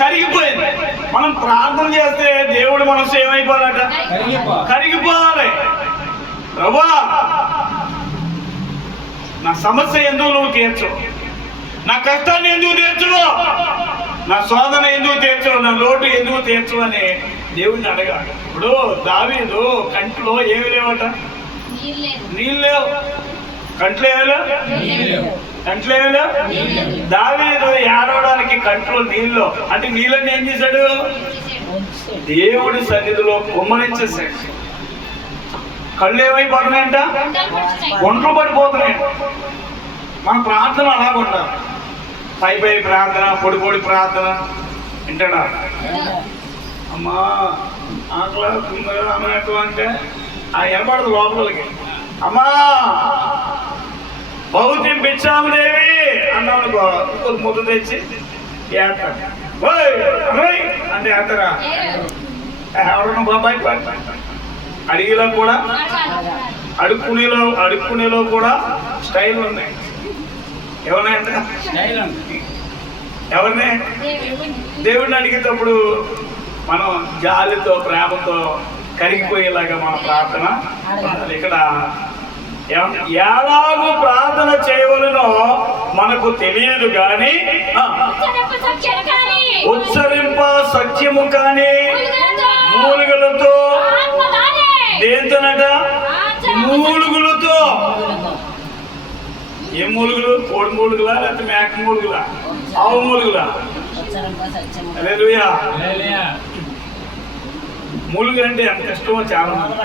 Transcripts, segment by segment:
కరిగిపోయింది. మనం ప్రార్థన చేస్తే దేవుడి మనసు ఏమైపోవాలట? కరిగిపోవాలి. ప్రభువా, నా సమస్య ఎందుకు నువ్వు తీర్చవు, నా కష్టాన్ని ఎందుకు తీర్చవు, నా శోధన ఎందుకు తీర్చవు, నా లోటు ఎందుకు తీర్చవు అని దేవుడిని అడగాలి. ఇప్పుడు దావీదు కంట్లో ఏమి లేవట? నీళ్ళు లేవు. కంట్లో ఏమి లేవు. కంట్లో ఏమి లేవు. దావీదు ఏడవడానికి కంట్లో నీళ్ళు, అంటే నీళ్ళని ఏం చేశాడు? దేవుడి సన్నిధిలో కుమ్మరించేశాడు. కళ్ళు ఏమైపోతున్నాయంట? గుంటలు పడిపోతున్నాయంట. మన ప్రార్థన అలాగ ఉండాలి. పై పై ప్రార్థన, పొడి పొడి ప్రార్థన వింటాడా? అమ్మా ఆకలి అన్నట్టు అంటే ఆ ఎనపడదు లోపలికి. అమ్మా బహుశం పిచ్చామదేవి అన్నామనుకో, ఇంకొక ముద్ద తెచ్చి ఏస్తాడు. అంటే ఏస్తారా? ఎవరన్నా బాబాయ్ అడిగిలో కూడా అడుక్కునేలో కూడా స్టైల్ ఉన్నాయి. ఎవరినాయంట? ఎవరిని? దేవుడిని అడిగేటప్పుడు మనం జాలితో ప్రేమతో కరిగిపోయేలాగా మన ప్రార్థన. ఇక్కడ ఎలాగూ ప్రార్థన చేయవలనో మనకు తెలియదు కానీ ఉచ్చరింప సత్యము కానీ మూలుగులతో, దేంతోనట? మూలుగులతో. ఏ మూలుగులు? కోడి మూలుగులా లేకపోతే మేక మూలుగులా? ఆవు మూలుగులా? హల్లెలూయా. మూలుగు అంటే ఎంత ఇష్టమో చాలా మంది.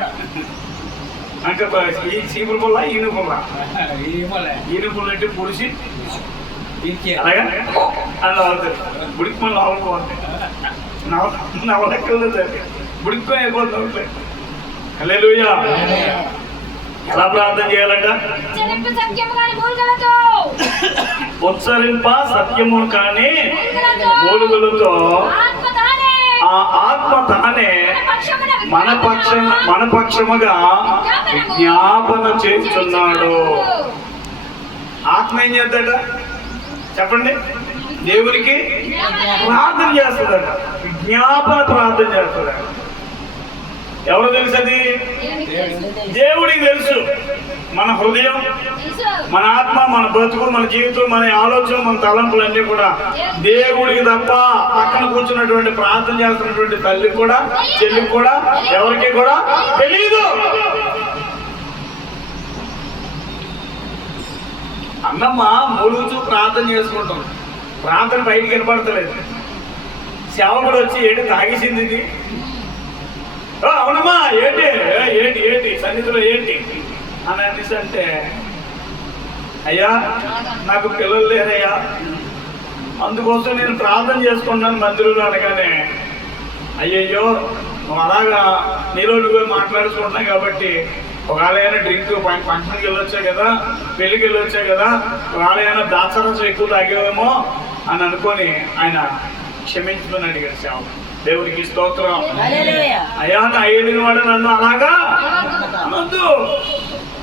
అంటే ఈ చీపురు పుల్ల, ఈను పుల్ల. ఈను పుల్ల అంటే పొడిచి అలాగా అలా అవుతుంది. బుడికి మళ్ళీ ఆవుకోవాలి. నవలెక్కలు బుడికి అయిపోతుంది. హల్లెలూయా. ఎలా ప్రార్థన చేయాలంట? ఉచ్చరింప సత్యము కానీ మూలుగులతో ఆ ఆత్మ తానే మన పక్షముగా విజ్ఞాపన చేస్తున్నాడు. ఆత్మ ఏం చేద్దాట? చెప్పండి. దేవునికి ప్రార్థన చేస్తుందట, విజ్ఞాపన ప్రార్థన చేస్తుందట. ఎవరు తెలుసు? అది దేవుడికి తెలుసు. మన హృదయం, మన ఆత్మ, మన బ్రతుకు, మన జీవితం, మన ఆలోచన, మన తలంపులన్నీ కూడా దేవుడికి తప్ప పక్కన కూర్చున్నటువంటి ప్రార్థన చేస్తున్నటువంటి తల్లికి కూడా, చెల్లికి కూడా, ఎవరికి కూడా తెలియదు. అన్నమ్మ మూలుగుచూ ప్రార్థన చేసుకుంటాం. ప్రార్థన బయటికి వినపడతలేదు. సేవకుడు వచ్చి ఏంటి తాగేసింది ఇది? అవునమ్మా ఏంటి ఏంటి ఏంటి సన్నిధిలో ఏంటి అని అనేసి అంటే, అయ్యా నాకు పిల్లలు లేరయ్యా, అందుకోసం నేను ప్రార్థన చేసుకున్నాను మందిరంలో అనగానే, అయ్యయ్యో నువ్వు అలాగా నీలో నువ్వే మాట్లాడుకుంటున్నావు కాబట్టి ఒకవేళ డ్రింక్ ఫంక్షన్కి వెళ్ళొచ్చా కదా, పెళ్ళికి వెళ్ళొచ్చా కదా, ఒకవేళ దాసరసం ఎక్కువ తాగేవేమో అని అనుకొని ఆయన క్షమించుకొని అడిగాడు సేవ. దేవుడికి స్తోత్రం. అయ్యా నా ఏడిన వాడు నన్ను అలాగా అనొద్దు,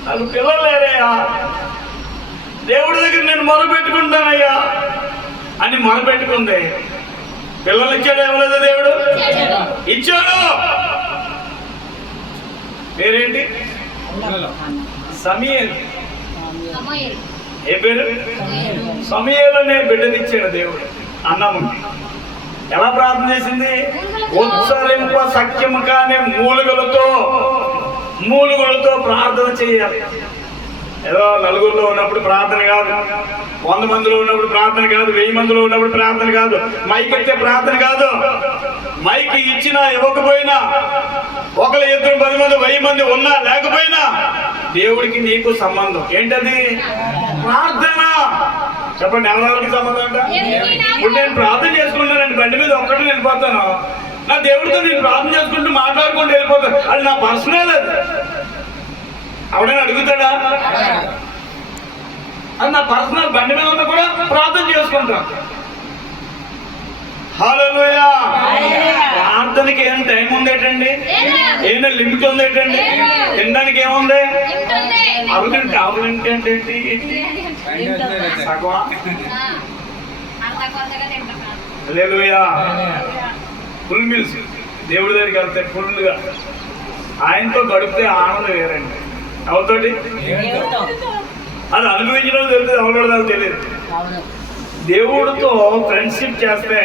నాకు పిల్లలు లేరయ్యా, దేవుడి దగ్గర నేను మొరపెట్టుకుంటానయ్యా అని మొరపెట్టుకుంది. పిల్లలు ఇచ్చాడు. ఇవ్వలేదు? దేవుడు ఇచ్చాడు. పేరేంటి? సమూయేలు. ఏ పేరు? సమూయేలు అనే బిడ్డనిచ్చాడు దేవుడు. అన్నము ఎలా ప్రార్థన చేసింది? ఉచ్చరింప సత్యము కానీ మూలుగులతో ప్రార్థన చేయాలి. ఏదో నలుగురిలో ఉన్నప్పుడు ప్రార్థన కాదు, 100 మందిలో ఉన్నప్పుడు ప్రార్థన కాదు, 1000 మందిలో ఉన్నప్పుడు ప్రార్థన కాదు, మైక్ ఎత్తే ప్రార్థన కాదు. మైక్ ఇచ్చినా ఇవ్వకపోయినా, 1, 2, 10 మంది 1000 మంది ఉన్నా లేకపోయినా దేవుడికి నీకు సంబంధం ఏంటది? ప్రార్థన. చెప్పండి, ఎవరికి సంబంధం అంట? ఇప్పుడు నేను ప్రార్థన చేసుకుంటానండి, బండి మీద ఒక్కటి వెళ్ళిపోతాను, నా దేవుడితో నేను ప్రార్థన చేసుకుంటూ మాట్లాడుకుంటూ వెళ్ళిపోతాను, అది నా పర్సనల్. అది ఎవడైనా అడుగుతాడా? అది నా పర్సనల్. బండి మీద ఉన్నా కూడా ప్రార్థన చేసుకుంటాను. హల్లెలూయా. ప్రార్థనకి ఏం టైం ఉందేటండి? ఏమైనా లిమిట్ ఉందేటండి? తినడానికి ఏముంది? అవునండి. అవునంటే ఏంటి? సగమా? హల్లెలూయా. ఫుల్ మీల్స్ దేవుడి దగ్గరికి వెళ్తే ఫుల్గా ఆయనతో గడిపితే ఆనందం వేరండి. ఎవరితోటి అది అనుభవించడం తెలుస్తుంది, ఎవరు తెలియదు. దేవుడితో ఫ్రెండ్షిప్ చేస్తే,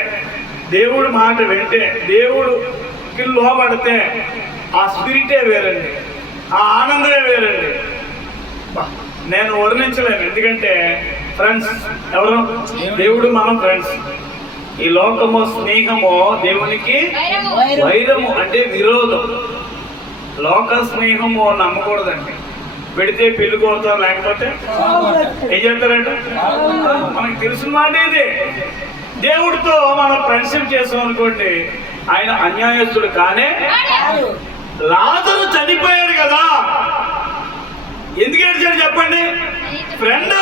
దేవుడి మాట వింటే, దేవుడికి లోపడితే ఆ స్పిరిటే వేరండి, ఆ ఆనందమే వేరండి. నేను వర్ణించలేను. ఎందుకంటే ఫ్రెండ్స్ ఎవరు? దేవుడు, మనం ఫ్రెండ్స్. ఈ లోకము స్నేహము దేవునికి వైరము అంటే విరోధం. లోక స్నేహము నమ్మకూడదండి. పెడితే పెళ్లి కోరుతారు, లేకపోతే ఏం చేస్తారంట. మనకు తెలిసిన మాట ఇది. దేవుడితో మనం ఫ్రెండ్షిప్ చేసాం అనుకోండి, ఆయన అన్యాయస్తుడు కానే. లాజరు చనిపోయాడు కదా, ఎందుకు ఏడ్చాడు చెప్పండి? ఫ్రెండ్.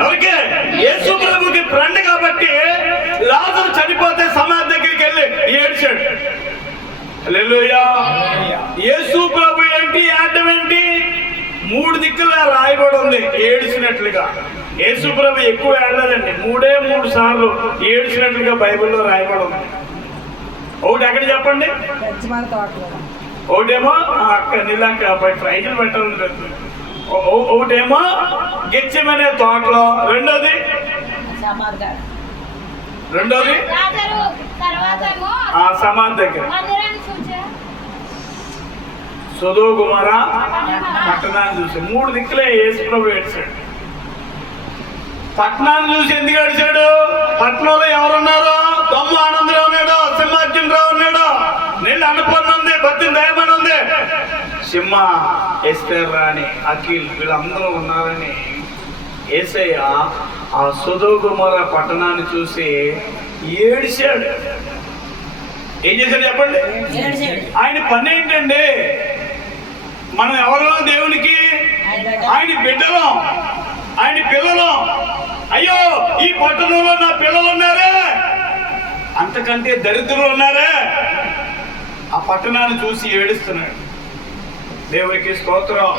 ఎవరికి? యేసు ప్రభుకి ఫ్రెండ్ కాబట్టి లాజరు చనిపోతే సమాధి దగ్గరికి వెళ్ళి ఏడ్చాడు. హల్లెలూయా. యేసు ప్రభు ఏంటి ఏడడం ఏంటి? 3 దిక్కులా రాయబడి ఉంది ఏడ్చినట్లుగా. యేసు ప్రభు ఎక్కువ ఏడలేదండి, 3 సార్లు ఏడ్చినట్లుగా బైబిల్లో రాయబడి ఉంది. ఒకటి ఎక్కడ చెప్పండి? ఒకటేమో అక్క నీళ్ళక ప్రైజులు పెట్టాలి. ఒకటేమో గెచ్చమనే తోటలో, రెండోది ఆ సమాధి దగ్గర. సొదొమ గొమొర్ర పట్టణాన్ని చూసి 3 దిక్కులే యేసు ప్రభు ఏడ్చాడు. పట్టణాన్ని చూసి ఎందుకు ఏడ్చాడు? పట్టణంలో ఎవరున్నారో? దొమ్మ ఆనందరావు ఉన్నాడు, సింహార్జునరావు ఉన్నాడు, నీళ్ళు అన్నపూర్ణ ఉంది, బత్తిన దయమని ఉంది, సింహ ఎస్తేర్ రాణి, అఖిల్, వీళ్ళందరూ ఉన్నారని యేసయ్య ఆ సొదొమ గొమొర్ర పట్టణాన్ని చూసి ఏడిశాడు. ఏం చేశాడు చెప్పండి? ఆయన పని ఏంటండి? మనం ఎవరు? దేవునికి ఆయన బిడ్డలు, ఆయన పిల్లలు. అయ్యో ఈ పట్టణంలో నా పిల్లలు ఉన్నారే, అంతకంటే దరిద్రులు ఉన్నారే. ఆ పట్టణాన్ని చూసి ఏడుస్తున్నాడు. దేవునికి స్తోత్రం.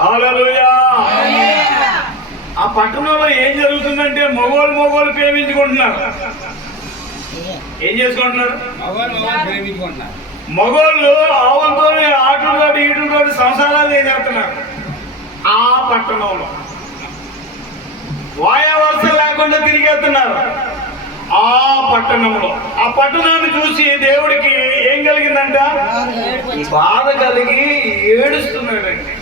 హల్లెలూయా. ఆ పట్టణంలో ఏం జరుగుతుందంటే మగోళ్ళు ప్రేమించుకుంటున్నారు. ఏం చేసుకుంటున్నారు? మగోళ్ళు ఆవులతో, ఆటలతో, ఈటులతో సంసారాలు చేస్తున్నారు. ఆ పట్టణంలో వాయవలస లేకుండా తిరిగేస్తున్నారు. ఆ పట్టణంలో, ఆ పట్టణాన్ని చూసి దేవుడికి ఏం కలిగిందంట? బాధ కలిగి ఏడుస్తున్నాడండి.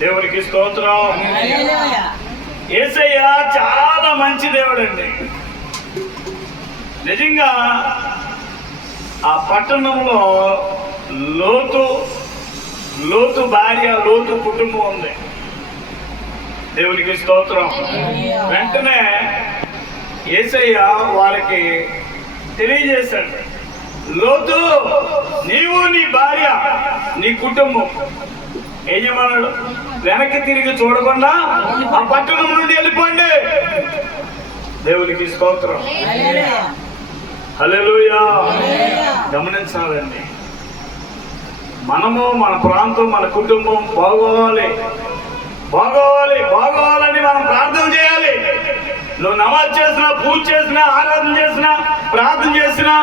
దేవుడికి స్తోత్రం. యేసయ్య చాలా మంచి దేవుడండి. నిజంగా ఆ పట్టణంలో లోతు భార్య, లోతు కుటుంబం ఉంది. దేవునికి స్తోత్రం. వెంటనే యేసయ్య వాళ్ళకి తెలియజేశాడు, లోతు నీవు, నీ భార్య, నీ కుటుంబం ఏం చేయమన్నాడు? వెనక్కి తిరిగి చూడకుండా ఆ పట్టణం నుండి వెళ్ళిపోండి. దేవునికి స్తోత్రం. హల్లెలూయా. గమనించాలండి, మనము, మన ప్రాంతం, మన కుటుంబం బాగోవాలని మనం ప్రార్థన చేయాలి. నువ్వు నమాజ్ చేసినా, పూజ చేసినా, ఆరాధన చేసినా, ప్రార్థన చేసినా,